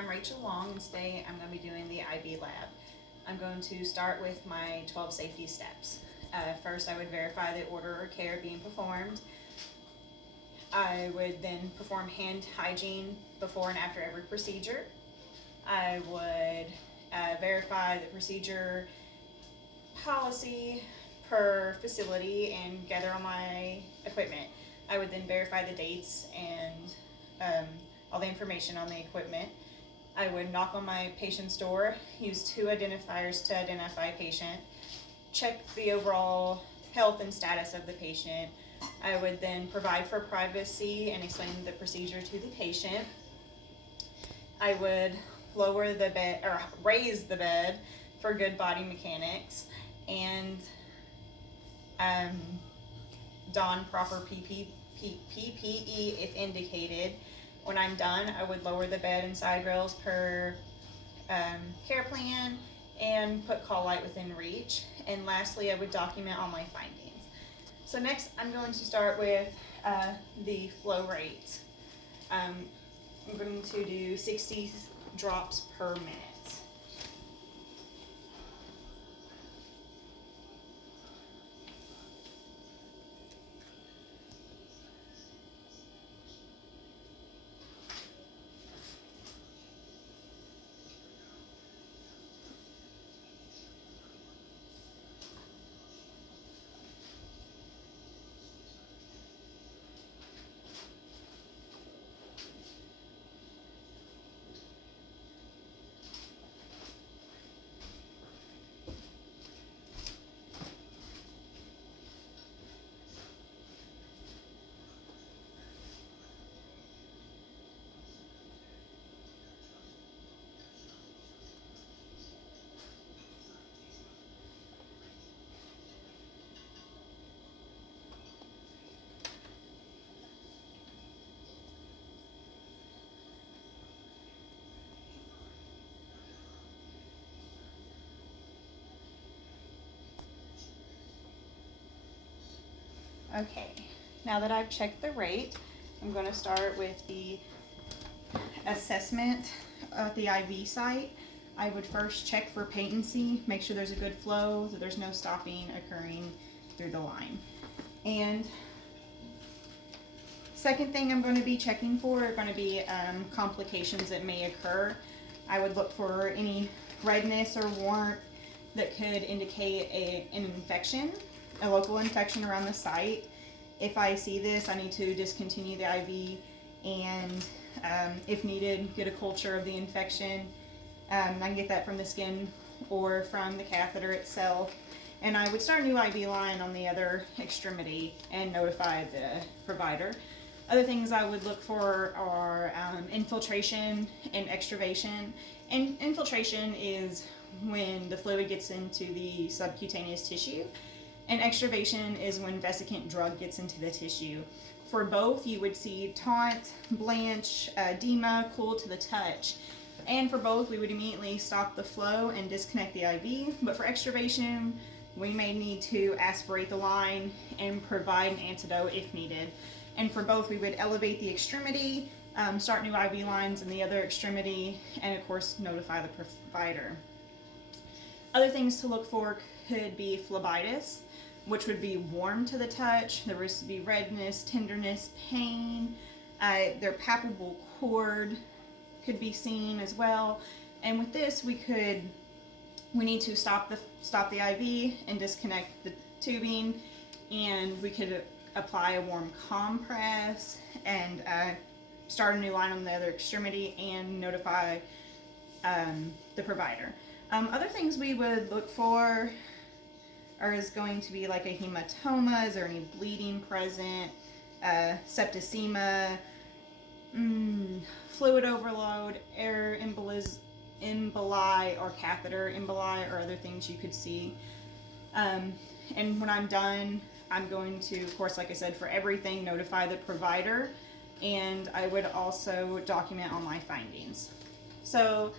I'm Rachel Long, and today I'm going to be doing the IV lab. I'm going to start with my 12 safety steps. First, I would verify the order or care being performed. I would then perform hand hygiene before and after every procedure. I would verify the procedure policy per facility and gather all my equipment. I would then verify the dates and all the information on the equipment. I would knock on my patient's door, use 2 identifiers to identify patient, check the overall health and status of the patient. I would then provide for privacy and explain the procedure to the patient. I would lower the bed or raise the bed for good body mechanics and don proper PPE if indicated. When I'm done, I would lower the bed and side rails per care plan and put call light within reach. And lastly, I would document all my findings. So next, I'm going to start with the flow rate. I'm going to do 60 drops per minute. Okay, now that I've checked the rate, I'm going to start with the assessment at the IV site. I would first check for patency, make sure there's a good flow, that there's no stopping occurring through the line. And second thing I'm going to be checking for are going to be complications that may occur. I would look for any redness or warmth that could indicate an infection, a local infection around the site. If I see this, I need to discontinue the IV and if needed, get a culture of the infection. I can get that from the skin or from the catheter itself. And I would start a new IV line on the other extremity and notify the provider. Other things I would look for are infiltration and extravasation. And infiltration is when the fluid gets into the subcutaneous tissue, and extravasation is when vesicant drug gets into the tissue. For both, you would see taunt, blanch, edema, cool to the touch. And for both, we would immediately stop the flow and disconnect the IV. But for extravasation, we may need to aspirate the line and provide an antidote if needed. And for both, we would elevate the extremity, start new IV lines in the other extremity, and of course, notify the provider. Other things to look for could be phlebitis, which would be warm to the touch. There would be redness, tenderness, pain. Their palpable cord could be seen as well. And with this, we need to stop the IV and disconnect the tubing, and we could apply a warm compress and start a new line on the other extremity and notify the provider. Other things we would look for is going to be like a hematoma. Is there any bleeding present? Septicemia, fluid overload, air emboli or catheter emboli, or other things you could see. And when I'm done, I'm going to, of course, like I said, for everything, notify the provider, and I would also document all my findings. So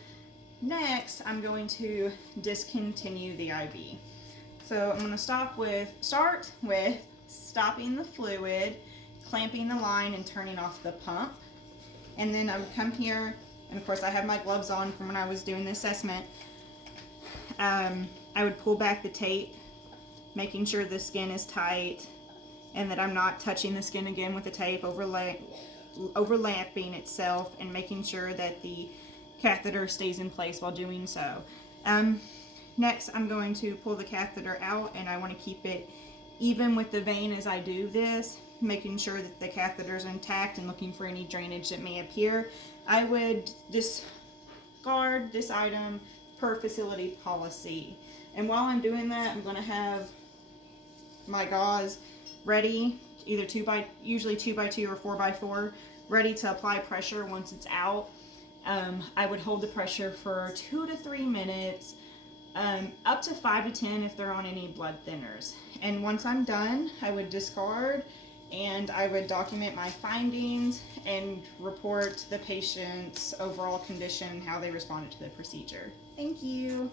next, I'm going to discontinue the IV. So I'm going to start with stopping the fluid, clamping the line, and turning off the pump. And then I would come here and of course I have my gloves on from when I was doing the assessment, I would pull back the tape, making sure the skin is tight and that I'm not touching the skin again with the tape, overlapping itself, and making sure that the catheter stays in place while doing so. Next, I'm going to pull the catheter out, and I want to keep it even with the vein as I do this, making sure that the catheter is intact and looking for any drainage that may appear. I would discard this item per facility policy. And while I'm doing that, I'm going to have my gauze ready, either usually 2x2 or 4x4, ready to apply pressure once it's out. I would hold the pressure for 2 to 3 minutes, up to 5 to 10 if they're on any blood thinners. And once I'm done, I would discard, and I would document my findings and report the patient's overall condition, how they responded to the procedure. Thank you.